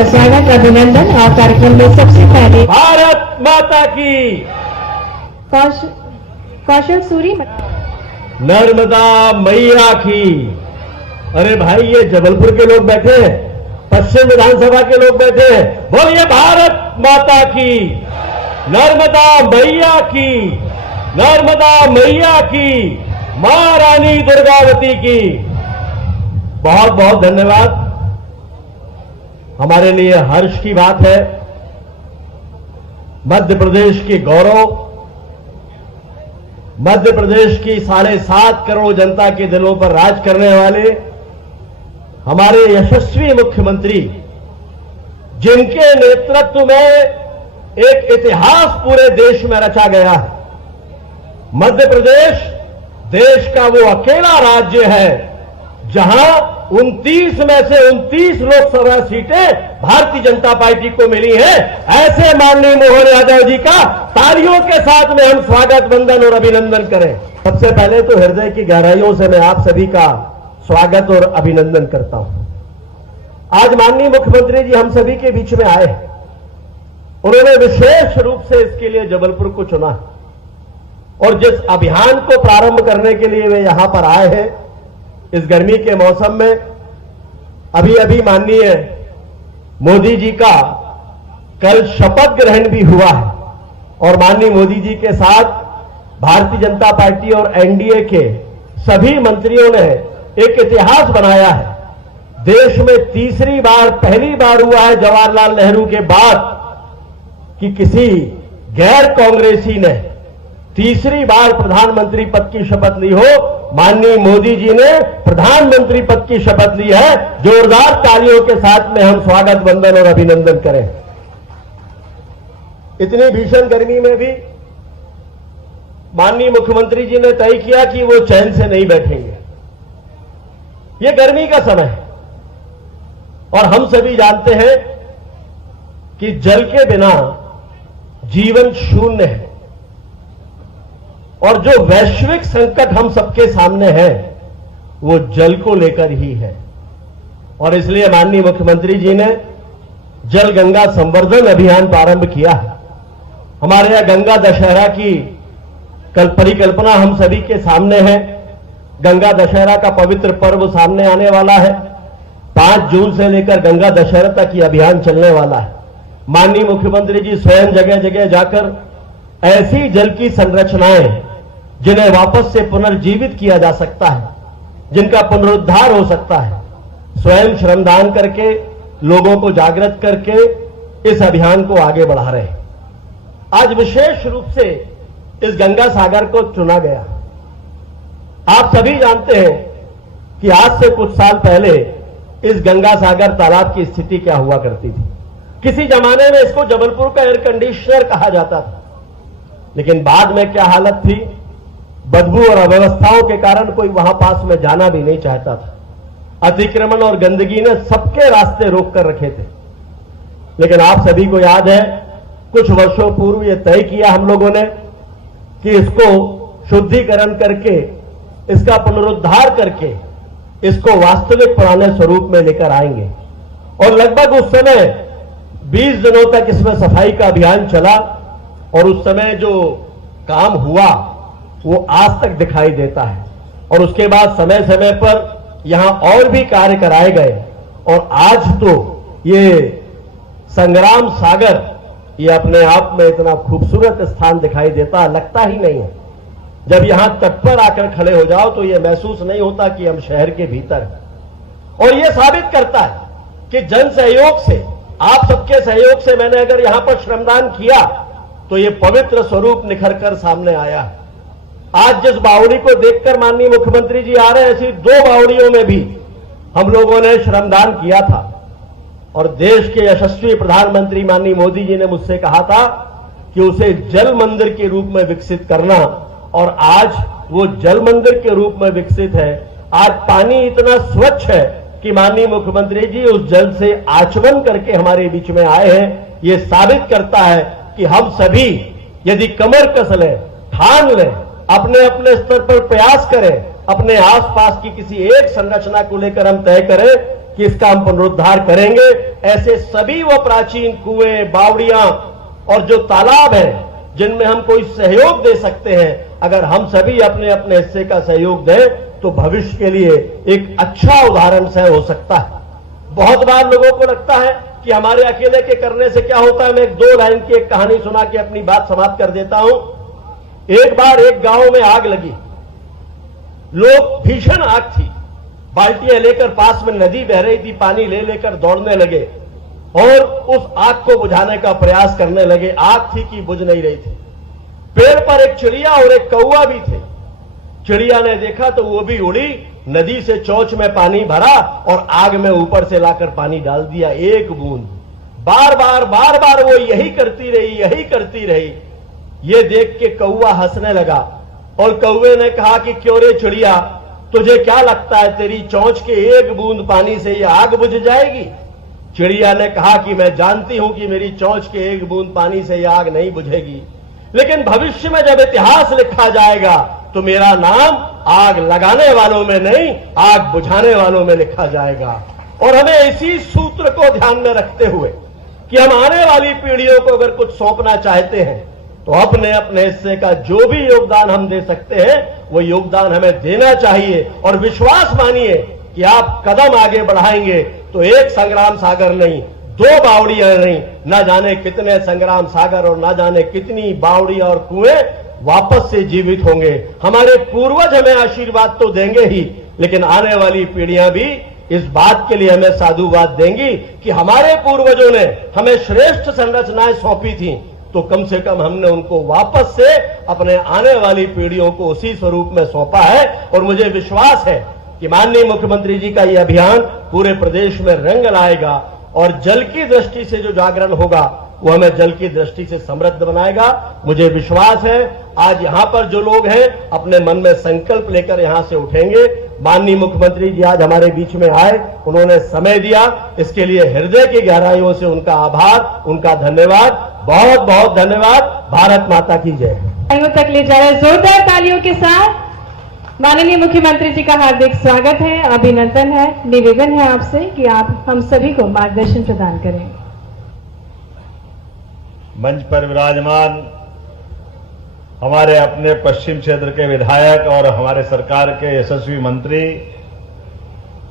का स्वागत अभिनंदन। और कार्यक्रम में सबसे पहले भारत माता की, कौशल सूरी, नर्मदा मैया की। अरे भाई, ये जबलपुर के लोग बैठे हैं, पश्चिम विधानसभा के लोग बैठे हैं, बोलिए भारत माता की, नर्मदा मैया की, नर्मदा मैया की, मां रानी दुर्गावती की। बहुत बहुत धन्यवाद। हमारे लिए हर्ष की बात है, मध्य प्रदेश के गौरव, मध्य प्रदेश की 7.5 करोड़ जनता के दिलों पर राज करने वाले हमारे यशस्वी मुख्यमंत्री, जिनके नेतृत्व में एक इतिहास पूरे देश में रचा गया है। मध्य प्रदेश देश का वो अकेला राज्य है जहां 29 में से 29 लोकसभा सीटें भारतीय जनता पार्टी को मिली हैं। ऐसे माननीय मोहन यादव जी का तालियों के साथ में हम स्वागत, वंदन और अभिनंदन करें। सबसे पहले तो हृदय की गहराइयों से मैं आप सभी का स्वागत और अभिनंदन करता हूं। आज माननीय मुख्यमंत्री जी हम सभी के बीच में आए हैं। उन्होंने विशेष रूप से इसके लिए जबलपुर को चुना और जिस अभियान को प्रारंभ करने के लिए वे यहां पर आए हैं, इस गर्मी के मौसम में अभी अभी माननीय मोदी जी का कल शपथ ग्रहण भी हुआ है और माननीय मोदी जी के साथ भारतीय जनता पार्टी और एनडीए के सभी मंत्रियों ने एक इतिहास बनाया है। देश में तीसरी बार, पहली बार हुआ है जवाहरलाल नेहरू के बाद कि किसी गैर कांग्रेसी ने तीसरी बार प्रधानमंत्री पद की शपथ ली हो। माननीय मोदी जी ने प्रधानमंत्री पद की शपथ ली है। जोरदार तालियों के साथ में हम स्वागत, वंदन और अभिनंदन करें। इतनी भीषण गर्मी में भी माननीय मुख्यमंत्री जी ने तय किया कि वो चैन से नहीं बैठेंगे। ये गर्मी का समय है और हम सभी जानते हैं कि जल के बिना जीवन शून्य है और जो वैश्विक संकट हम सबके सामने है वो जल को लेकर ही है। और इसलिए माननीय मुख्यमंत्री जी ने जल गंगा संवर्धन अभियान प्रारंभ किया है। हमारे यहां गंगा दशहरा की कल परिकल्पना हम सभी के सामने है। गंगा दशहरा का पवित्र पर्व सामने आने वाला है। 5 जून से लेकर गंगा दशहरा तक ये अभियान चलने वाला है। माननीय मुख्यमंत्री जी स्वयं जगह जगह जाकर ऐसी जल की संरचनाएं जिन्हें वापस से पुनर्जीवित किया जा सकता है, जिनका पुनरुद्धार हो सकता है, स्वयं श्रमदान करके, लोगों को जागृत करके इस अभियान को आगे बढ़ा रहे हैं। आज विशेष रूप से इस गंगा सागर को चुना गया। आप सभी जानते हैं कि आज से कुछ साल पहले इस गंगा सागर तालाब की स्थिति क्या हुआ करती थी। किसी जमाने में इसको जबलपुर का एयर कंडीशनर कहा जाता था, लेकिन बाद में क्या हालत थी, बदबू और अव्यवस्थाओं के कारण कोई वहां पास में जाना भी नहीं चाहता था। अतिक्रमण और गंदगी ने सबके रास्ते रोक कर रखे थे। लेकिन आप सभी को याद है, कुछ वर्षों पूर्व यह तय किया हम लोगों ने कि इसको शुद्धिकरण करके, इसका पुनरुद्धार करके, इसको वास्तविक पुराने स्वरूप में लेकर आएंगे। और लगभग उस समय 20 दिनों तक इसमें सफाई का अभियान चला और उस समय जो काम हुआ वो आज तक दिखाई देता है। और उसके बाद समय समय पर यहां और भी कार्य कराए गए और आज तो ये संग्राम सागर ये अपने आप में इतना खूबसूरत स्थान दिखाई देता, लगता ही नहीं है। जब यहां तट पर आकर खड़े हो जाओ तो ये महसूस नहीं होता कि हम शहर के भीतर हैं। और ये साबित करता है कि जन सहयोग से, आप सबके सहयोग से मैंने अगर यहां पर श्रमदान किया तो ये पवित्र स्वरूप निखर कर सामने आया है। आज जिस बावड़ी को देखकर माननीय मुख्यमंत्री जी आ रहे हैं, ऐसी 2 बावड़ियों में भी हम लोगों ने श्रमदान किया था। और देश के यशस्वी प्रधानमंत्री माननीय मोदी जी ने मुझसे कहा था कि उसे जल मंदिर के रूप में विकसित करना, और आज वो जल मंदिर के रूप में विकसित है। आज पानी इतना स्वच्छ है कि माननीय मुख्यमंत्री जी उस जल से आचमन करके हमारे बीच में आए हैं। ये साबित करता है कि हम सभी यदि कमर कस लें, ठान लें, अपने अपने स्तर पर प्रयास करें, अपने आसपास की किसी एक संरचना को लेकर हम तय करें कि इसका हम पुनरुद्धार करेंगे। ऐसे सभी वो प्राचीन कुएं, बावड़ियां और जो तालाब हैं जिनमें हम कोई सहयोग दे सकते हैं, अगर हम सभी अपने अपने हिस्से का सहयोग दें तो भविष्य के लिए एक अच्छा उदाहरण से हो सकता है। बहुत बार लोगों को लगता है कि हमारे अकेले के करने से क्या होता है। मैं एक 2 लाइन की एक कहानी सुना के अपनी बात समाप्त कर देता हूं। एक बार एक गांव में आग लगी, लोग, भीषण आग थी, बाल्टियां लेकर पास में नदी बह रही थी, पानी ले लेकर दौड़ने लगे और उस आग को बुझाने का प्रयास करने लगे। आग थी कि बुझ नहीं रही थी। पेड़ पर एक चिड़िया और एक कौवा भी थे। चिड़िया ने देखा तो वो भी उड़ी, नदी से चोंच में पानी भरा और आग में ऊपर से लाकर पानी डाल दिया, एक बूंद। बार बार वो यही करती रही। ये देख के कौवा हंसने लगा और कौवे ने कहा कि क्यों रे चिड़िया, तुझे क्या लगता है तेरी चोंच के एक बूंद पानी से ये आग बुझ जाएगी? चिड़िया ने कहा कि मैं जानती हूं कि मेरी चोंच के एक बूंद पानी से यह आग नहीं बुझेगी, लेकिन भविष्य में जब इतिहास लिखा जाएगा तो मेरा नाम आग लगाने वालों में नहीं, आग बुझाने वालों में लिखा जाएगा। और हमें इसी सूत्र को ध्यान में रखते हुए कि हम आने वाली पीढ़ियों को अगर कुछ सौंपना चाहते हैं तो अपने अपने हिस्से का जो भी योगदान हम दे सकते हैं वो योगदान हमें देना चाहिए। और विश्वास मानिए कि आप कदम आगे बढ़ाएंगे तो एक संग्राम सागर नहीं, 2 बावड़ियां नहीं, ना जाने कितने संग्राम सागर और ना जाने कितनी बावड़ियां और कुएं वापस से जीवित होंगे। हमारे पूर्वज हमें आशीर्वाद तो देंगे ही, लेकिन आने वाली पीढ़ियां भी इस बात के लिए हमें साधुवाद देंगी कि हमारे पूर्वजों ने हमें श्रेष्ठ संरचनाएं सौंपी थी, तो कम से कम हमने उनको वापस से अपने आने वाली पीढ़ियों को उसी स्वरूप में सौंपा है। और मुझे विश्वास है कि माननीय मुख्यमंत्री जी का यह अभियान पूरे प्रदेश में रंग लाएगा और जल की दृष्टि से जो जागरण होगा वो हमें जल की दृष्टि से समृद्ध बनाएगा। मुझे विश्वास है आज यहां पर जो लोग हैं अपने मन में संकल्प लेकर यहां से उठेंगे। माननीय मुख्यमंत्री जी आज हमारे बीच में आए, उन्होंने समय दिया, इसके लिए हृदय की गहराइयों से उनका आभार, उनका धन्यवाद, बहुत बहुत धन्यवाद। भारत माता की जय। तक ले जा रहे जोरदार तालियों के साथ माननीय मुख्यमंत्री जी का हार्दिक स्वागत है, अभिनंदन है। निवेदन है आपसे कि आप हम सभी को मार्गदर्शन प्रदान करें। मंच पर विराजमान हमारे अपने पश्चिम क्षेत्र के विधायक और हमारे सरकार के यशस्वी मंत्री,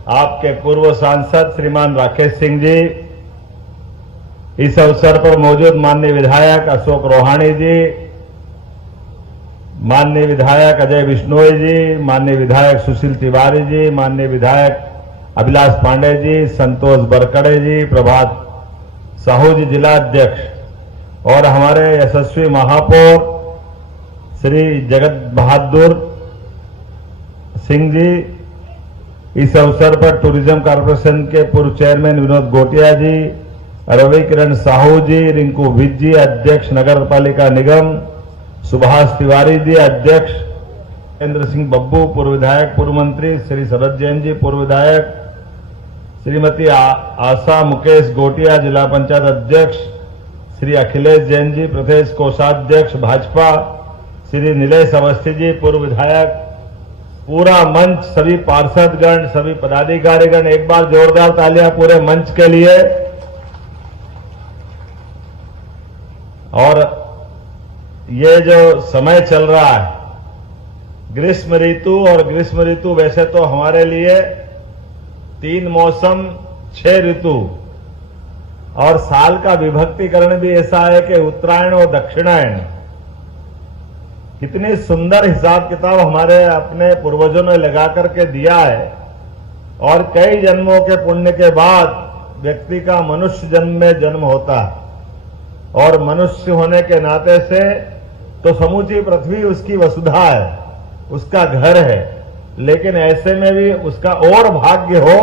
आपके पूर्व सांसद श्रीमान राकेश सिंह जी, इस अवसर पर मौजूद माननीय विधायक अशोक रोहाणी जी, माननीय विधायक अजय बिश्नोई जी, माननीय विधायक सुशील तिवारी जी, माननीय विधायक अभिलाष पांडे जी, संतोष बरकड़े जी, प्रभात साहू जी जिला अध्यक्ष और हमारे यशस्वी महापौर श्री जगत बहादुर सिंह जी, इस अवसर पर टूरिज्म कॉर्पोरेशन के पूर्व चेयरमैन विनोद गोटिया जी, रवि किरण साहू जी, रिंकू विज जी अध्यक्ष नगर पालिका निगम, सुभाष तिवारी जी अध्यक्ष, इंद्र सिंह बब्बू पूर्व विधायक पूर्व मंत्री, श्री शरद जैन जी पूर्व विधायक, श्रीमती आशा मुकेश गोटिया जिला पंचायत अध्यक्ष, श्री अखिलेश जैन जी प्रदेश कोषाध्यक्ष भाजपा, श्री नीलेश अवस्थी जी पूर्व विधायक, पूरा मंच, सभी पार्षदगण, सभी पदाधिकारीगण, एक बार जोरदार तालियां पूरे मंच के लिए। और ये जो समय चल रहा है ग्रीष्म ऋतु, और ग्रीष्म ऋतु वैसे तो हमारे लिए 3 मौसम 6 ऋतु और साल का विभक्तिकरण भी ऐसा है कि उत्तरायण और दक्षिणायन। कितनी सुंदर हिसाब किताब हमारे अपने पूर्वजों ने लगा करके दिया है। और कई जन्मों के पुण्य के बाद व्यक्ति का मनुष्य जन्म में जन्म होता है, और मनुष्य होने के नाते से तो समूची पृथ्वी उसकी वसुधा है, उसका घर है। लेकिन ऐसे में भी उसका और भाग्य हो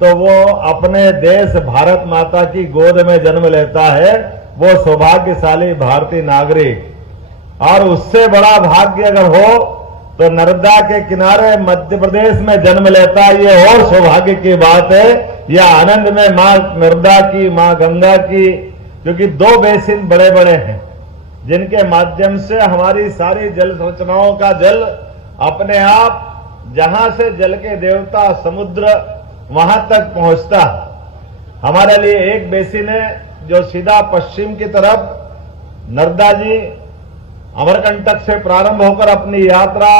तो वो अपने देश भारत माता की गोद में जन्म लेता है, वो सौभाग्यशाली भारतीय नागरिक। और उससे बड़ा भाग्य अगर हो तो नर्मदा के किनारे मध्य प्रदेश में जन्म लेता है, ये और सौभाग्य की बात है। यह आनंद में मां नर्मदा की, मां गंगा की, क्योंकि 2 बेसिन बड़े बड़े हैं जिनके माध्यम से हमारी सारी जल संरचनाओं का जल अपने आप, जहां से जल के देवता समुद्र वहां तक पहुंचता है। हमारे लिए एक बेसिन है जो सीधा पश्चिम की तरफ नर्मदा जी अमरकंटक से प्रारंभ होकर अपनी यात्रा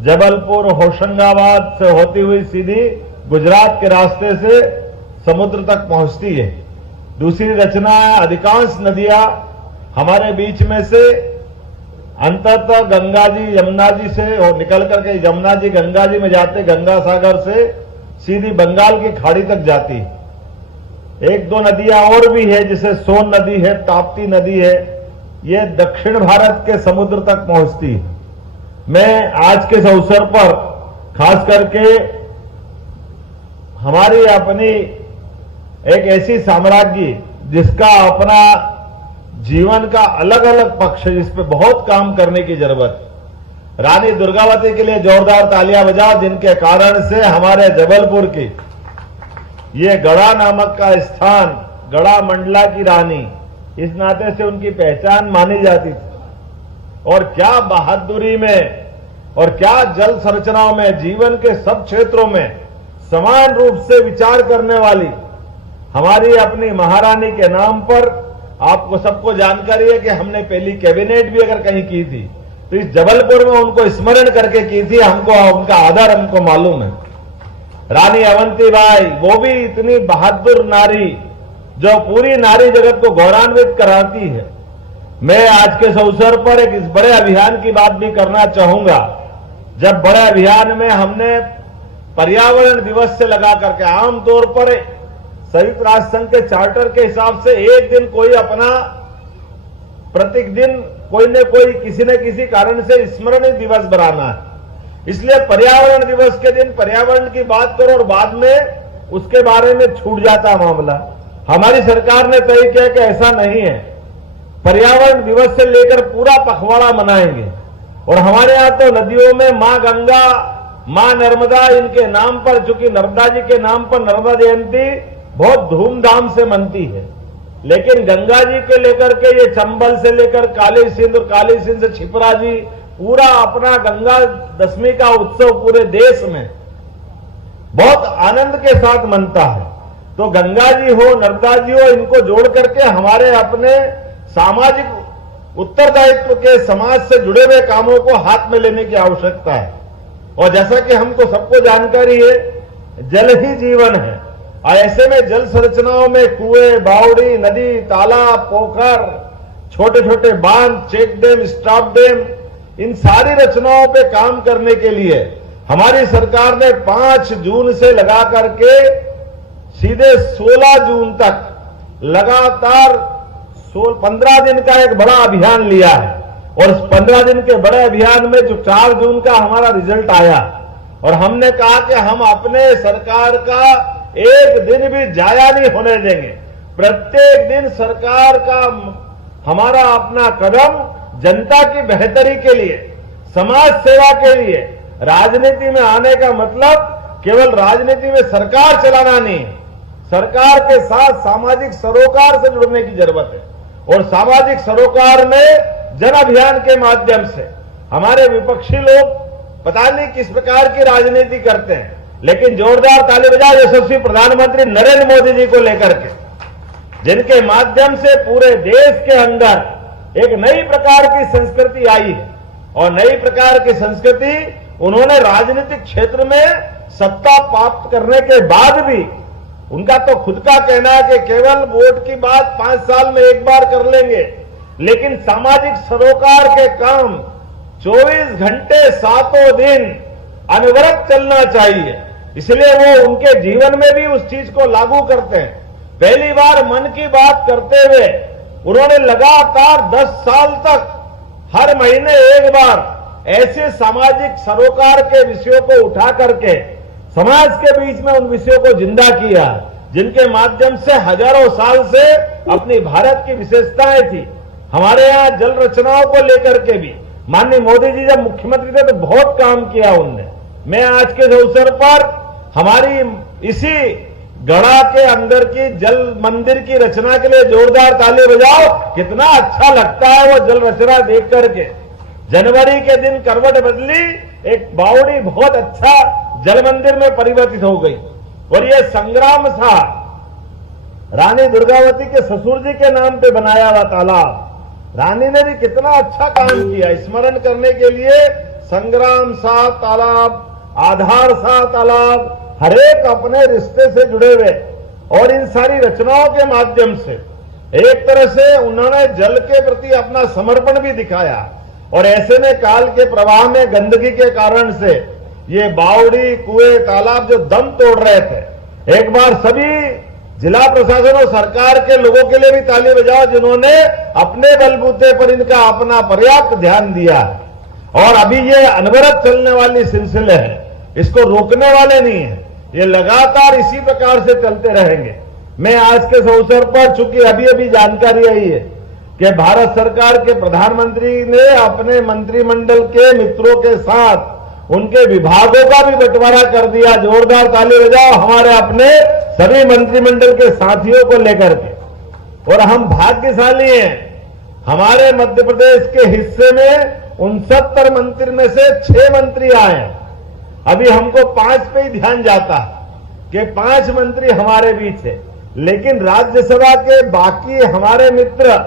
जबलपुर होशंगाबाद से होती हुई सीधी गुजरात के रास्ते से समुद्र तक पहुंचती है। दूसरी रचना है, अधिकांश नदियां हमारे बीच में से अंततः गंगा जी यमुना जी से और निकल करके यमुना जी गंगा जी में जाते, गंगा सागर से सीधी बंगाल की खाड़ी तक जाती है। एक दो नदियां और भी है, जैसे सोन नदी है, ताप्ती नदी है, ये दक्षिण भारत के समुद्र तक पहुंचती है। मैं आज के इस अवसर पर खास करके हमारी अपनी एक ऐसी साम्राज्य जिसका अपना जीवन का अलग अलग पक्ष है, जिस पे बहुत काम करने की जरूरत है। रानी दुर्गावती के लिए जोरदार तालियां बजाओ, जिनके कारण से हमारे जबलपुर की ये गढ़ा नामक का स्थान, गढ़ा मंडला की रानी, इस नाते से उनकी पहचान मानी जाती थी। और क्या बहादुरी में और क्या जल संरचनाओं में, जीवन के सब क्षेत्रों में समान रूप से विचार करने वाली हमारी अपनी महारानी के नाम पर आपको सबको जानकारी है कि हमने पहली कैबिनेट भी अगर कहीं की थी तो इस जबलपुर में उनको स्मरण करके की थी। हमको उनका आदर हमको मालूम है। रानी अवंतीबाई, वो भी इतनी बहादुर नारी जो पूरी नारी जगत को गौरवान्वित कराती है। मैं आज के इस अवसर पर एक इस बड़े अभियान की बात भी करना चाहूंगा। जब बड़े अभियान में हमने पर्यावरण दिवस से लगा करके, आमतौर पर संयुक्त राष्ट्र संघ के चार्टर के हिसाब से एक दिन कोई अपना प्रत्येक दिन कोई न कोई किसी न किसी कारण से स्मरणीय दिवस बनाना है। इसलिए पर्यावरण दिवस के दिन पर्यावरण की बात करो और बाद में उसके बारे में छूट जाता मामला। हमारी सरकार ने तय किया कि ऐसा नहीं है, पर्यावरण दिवस से लेकर पूरा पखवाड़ा मनाएंगे। और हमारे यहां तो नदियों में मां गंगा, मां नर्मदा, इनके नाम पर, चूंकि नर्मदा जी के नाम पर नर्मदा जयंती बहुत धूमधाम से मनती है, लेकिन गंगा जी के लेकर के ये चंबल से लेकर काली सिंध और काली सिंध से छिपरा जी पूरा अपना गंगा दशमी का उत्सव पूरे देश में बहुत आनंद के साथ मनता है। तो गंगा जी हो, नर्मदा जी हो, इनको जोड़ करके हमारे अपने सामाजिक उत्तरदायित्व के समाज से जुड़े हुए कामों को हाथ में लेने की आवश्यकता है। और जैसा कि हमको सबको जानकारी है, जल ही जीवन है। और ऐसे में जल संरचनाओं में कुएं, बावड़ी, नदी, तालाब, पोखर, छोटे छोटे बांध, चेक डैम, स्टॉप डैम, इन सारी रचनाओं पे काम करने के लिए हमारी सरकार ने 5 जून से लगा करके सीधे 16 जून तक लगातार 15 दिन का एक बड़ा अभियान लिया है। और इस 15 दिन के बड़े अभियान में जो 4 जून का हमारा रिजल्ट आया, और हमने कहा कि हम अपने सरकार का एक दिन भी जाया नहीं होने देंगे। प्रत्येक दिन सरकार का हमारा अपना कदम जनता की बेहतरी के लिए, समाज सेवा के लिए, राजनीति में आने का मतलब केवल राजनीति में सरकार चलाना नहीं, सरकार के साथ सामाजिक सरोकार से जुड़ने की जरूरत है। और सामाजिक सरोकार में जन अभियान के माध्यम से हमारे विपक्षी लोग पता नहीं किस प्रकार की राजनीति करते हैं, लेकिन जोरदार ताली बजाओ यशस्वी प्रधानमंत्री नरेंद्र मोदी जी को लेकर के, जिनके माध्यम से पूरे देश के अंदर एक नई प्रकार की संस्कृति आई है। और नई प्रकार की संस्कृति उन्होंने राजनीतिक क्षेत्र में सत्ता प्राप्त करने के बाद भी, उनका तो खुद का कहना है कि केवल वोट की बात 5 साल में एक बार कर लेंगे, लेकिन सामाजिक सरोकार के काम 24 घंटे 7 दिन अनवरत चलना चाहिए। इसलिए वो उनके जीवन में भी उस चीज को लागू करते हैं। पहली बार मन की बात करते हुए उन्होंने लगातार 10 साल तक हर महीने एक बार ऐसे सामाजिक सरोकार के विषयों को उठा करके समाज के बीच में उन विषयों को जिंदा किया, जिनके माध्यम से हजारों साल से अपनी भारत की विशेषताएं थी। हमारे यहां जल रचनाओं को लेकर के भी माननीय मोदी जी जब मुख्यमंत्री थे तो बहुत काम किया उनने। मैं आज के अवसर पर हमारी इसी गढ़ा के अंदर की जल मंदिर की रचना के लिए जोरदार ताली बजाओ। कितना अच्छा लगता है वो जल रचना देख करके। जनवरी के दिन करवट बदली, एक बावड़ी बहुत अच्छा जल मंदिर में परिवर्तित हो गई। और ये संग्राम था रानी दुर्गावती के ससुर जी के नाम पे बनाया हुआ तालाब। रानी ने भी कितना अच्छा काम किया, स्मरण करने के लिए संग्राम सा तालाब, आधार सा तालाब, हरेक अपने रिश्ते से जुड़े हुए और इन सारी रचनाओं के माध्यम से एक तरह से उन्होंने जल के प्रति अपना समर्पण भी दिखाया। और ऐसे में काल के प्रवाह में गंदगी के कारण से ये बावड़ी, कुएं, तालाब जो दम तोड़ रहे थे, एक बार सभी जिला प्रशासन और सरकार के लोगों के लिए भी ताली बजाओ जिन्होंने अपने बलबूते पर इनका अपना पर्याप्त ध्यान दिया है। और अभी ये अनवरत चलने वाली सिलसिले है, इसको रोकने वाले नहीं है, ये लगातार इसी प्रकार से चलते रहेंगे। मैं आज के इस अवसर पर, चूंकि अभी अभी जानकारी आई है कि भारत सरकार के प्रधानमंत्री ने अपने मंत्रिमंडल के मित्रों के साथ उनके विभागों का भी बंटवारा कर दिया। जोरदार ताली बजाओ हमारे अपने सभी मंत्रिमंडल के साथियों को लेकर के। और हम भाग्यशाली हैं, हमारे मध्य प्रदेश के हिस्से में 69 मंत्री में से 6 मंत्री आए हैं। अभी हमको 5 पे ही ध्यान जाता कि 5 मंत्री हमारे बीच है, लेकिन राज्यसभा के बाकी हमारे मित्र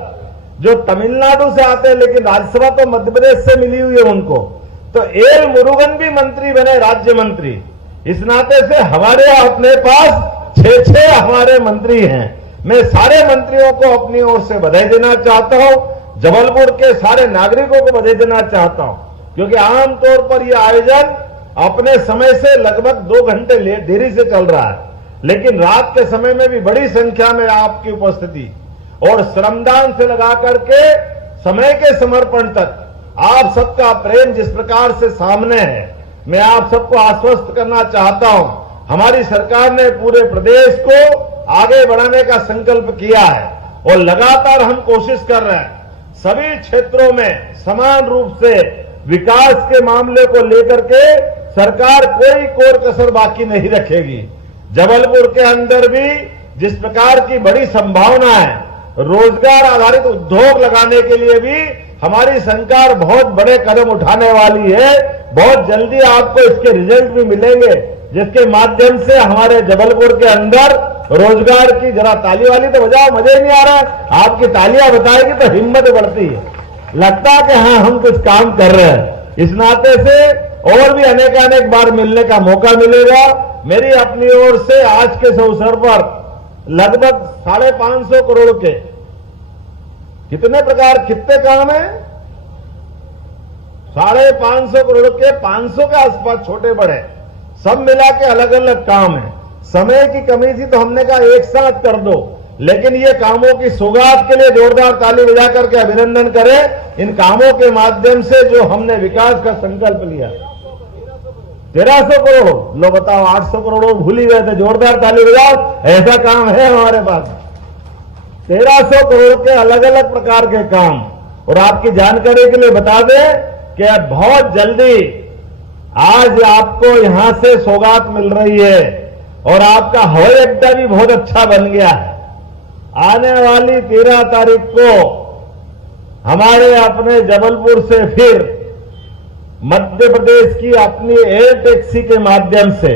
जो तमिलनाडु से आते हैं, लेकिन राज्यसभा तो मध्य प्रदेश से मिली हुई है उनको, तो एल मुरुगन भी मंत्री बने, राज्य मंत्री। इस नाते से हमारे अपने पास 6 हमारे मंत्री हैं। मैं सारे मंत्रियों को अपनी ओर से बधाई देना चाहता हूं, जबलपुर के सारे नागरिकों को बधाई देना चाहता हूं, क्योंकि आमतौर पर यह आयोजन अपने समय से लगभग 2 घंटे देरी से चल रहा है, लेकिन रात के समय में भी बड़ी संख्या में आपकी उपस्थिति और श्रमदान से लगा करके समय के समर्पण तक आप सबका प्रेम जिस प्रकार से सामने है, मैं आप सबको आश्वस्त करना चाहता हूं, हमारी सरकार ने पूरे प्रदेश को आगे बढ़ाने का संकल्प किया है और लगातार हम कोशिश कर रहे हैं सभी क्षेत्रों में समान रूप से विकास के मामले को लेकर के सरकार कोई कोर कसर बाकी नहीं रखेगी। जबलपुर के अंदर भी जिस प्रकार की बड़ी संभावना है, रोजगार आधारित उद्योग लगाने के लिए भी हमारी सरकार बहुत बड़े कदम उठाने वाली है। बहुत जल्दी आपको इसके रिजल्ट भी मिलेंगे, जिसके माध्यम से हमारे जबलपुर के अंदर रोजगार की, जरा ताली वाली तो बजाओ, मजा ही नहीं आ रहा है, आपकी तालियां बताएगी तो हिम्मत बढ़ती है, लगता है कि हाँ हम कुछ काम कर रहे हैं। इस नाते से और भी अनेक बार मिलने का मौका मिलेगा। मेरी अपनी ओर से आज के इस अवसर पर लगभग 550 करोड़ के कितने काम है, 550 करोड़ के 500 के आसपास छोटे बड़े सब मिला के अलग अलग काम है। समय की कमी थी तो हमने कहा एक साथ कर दो, लेकिन ये कामों की सौगात के लिए जोरदार ताली बजा करके अभिनंदन करें। इन कामों के माध्यम से जो हमने विकास का संकल्प लिया, 1300 करोड़, लो बताओ 800 करोड़ भूल ही गए थे, जोरदार ताली बजाओ, ऐसा काम है हमारे पास। 1300 करोड़ के अलग अलग प्रकार के काम। और आपकी जानकारी के लिए बता दें कि बहुत जल्दी आज आपको यहां से सौगात मिल रही है और आपका हवाई अड्डा भी बहुत अच्छा बन गया है। आने वाली 13 तारीख को हमारे अपने जबलपुर से फिर मध्य प्रदेश की अपनी एयर टैक्सी के माध्यम से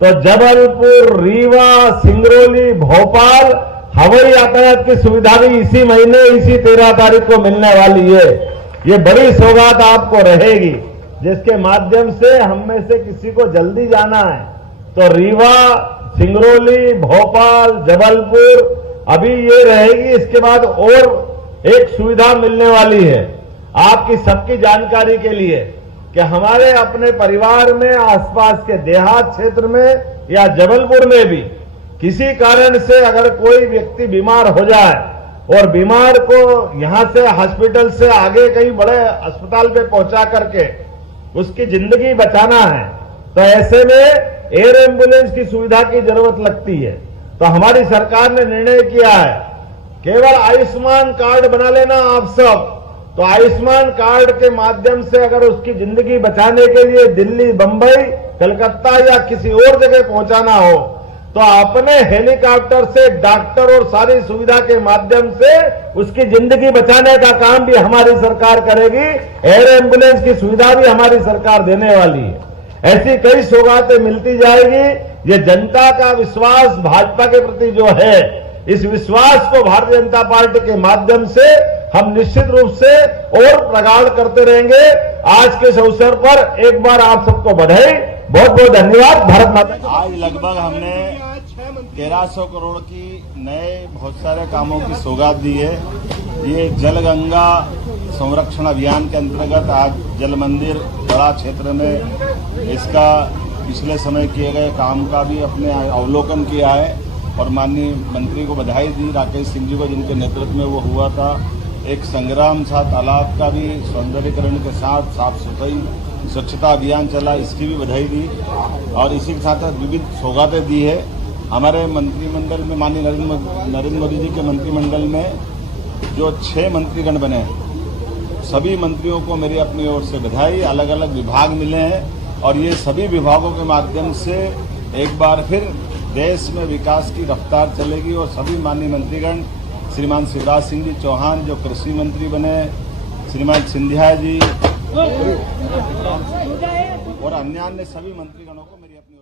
तो जबलपुर, रीवा, सिंगरौली, भोपाल हवाई यातायात की सुविधा भी इसी महीने, इसी 13 तारीख को मिलने वाली है। ये बड़ी सौगात आपको रहेगी, जिसके माध्यम से हम में से किसी को जल्दी जाना है तो रीवा, सिंगरौली, भोपाल, जबलपुर अभी ये रहेगी। इसके बाद और एक सुविधा मिलने वाली है आपकी सबकी जानकारी के लिए कि हमारे अपने परिवार में, आसपास के देहात क्षेत्र में या जबलपुर में भी किसी कारण से अगर कोई व्यक्ति बीमार हो जाए और बीमार को यहां से हॉस्पिटल से आगे कहीं बड़े अस्पताल पे पहुंचा करके उसकी जिंदगी बचाना है, तो ऐसे में एयर एम्बुलेंस की सुविधा की जरूरत लगती है। तो हमारी सरकार ने निर्णय किया है केवल आयुष्मान कार्ड बना लेना आप सब, तो आयुष्मान कार्ड के माध्यम से अगर उसकी जिंदगी बचाने के लिए दिल्ली, बंबई, कलकत्ता या किसी और जगह पहुंचाना हो तो अपने हेलीकॉप्टर से डॉक्टर और सारी सुविधा के माध्यम से उसकी जिंदगी बचाने का काम भी हमारी सरकार करेगी। एयर एम्बुलेंस की सुविधा भी हमारी सरकार देने वाली है। ऐसी कई सौगातें मिलती जाएगी। ये जनता का विश्वास भाजपा के प्रति जो है, इस विश्वास को भारतीय जनता पार्टी के माध्यम से हम निश्चित रूप से और प्रगाढ़ करते रहेंगे। आज के इस अवसर पर एक बार आप सबको बधाई, बहुत बहुत धन्यवाद। भारत माता की। आज लगभग हमने 1300 करोड़ की नए बहुत सारे कामों की सौगात दी है। ये जल गंगा संरक्षण अभियान के अंतर्गत आज जल मंदिर बड़ा क्षेत्र में इसका पिछले समय किए गए काम का भी अपने अवलोकन किया है और माननीय मंत्री को बधाई दी, राकेश सिंह जी को, जिनके नेतृत्व में वो हुआ था। एक संग्राम सा तालाब का भी सौंदर्यीकरण के साथ साफ सफाई स्वच्छता अभियान चला, इसकी भी बधाई दी और इसी के साथ विविध सौगातें दी है। हमारे मंत्रिमंडल में माननीय नरेंद्र मोदी जी के मंत्रिमंडल में जो 6 मंत्रीगण बने हैं, सभी मंत्रियों को मेरी अपनी ओर से बधाई। अलग अलग विभाग मिले हैं और ये सभी विभागों के माध्यम से एक बार फिर देश में विकास की रफ्तार चलेगी और सभी माननीय मंत्रीगण, श्रीमान शिवराज सिंह जी चौहान जो कृषि मंत्री बने, श्रीमान सिंधिया जी और अन्य सभी मंत्रीगणों को मेरी अपनी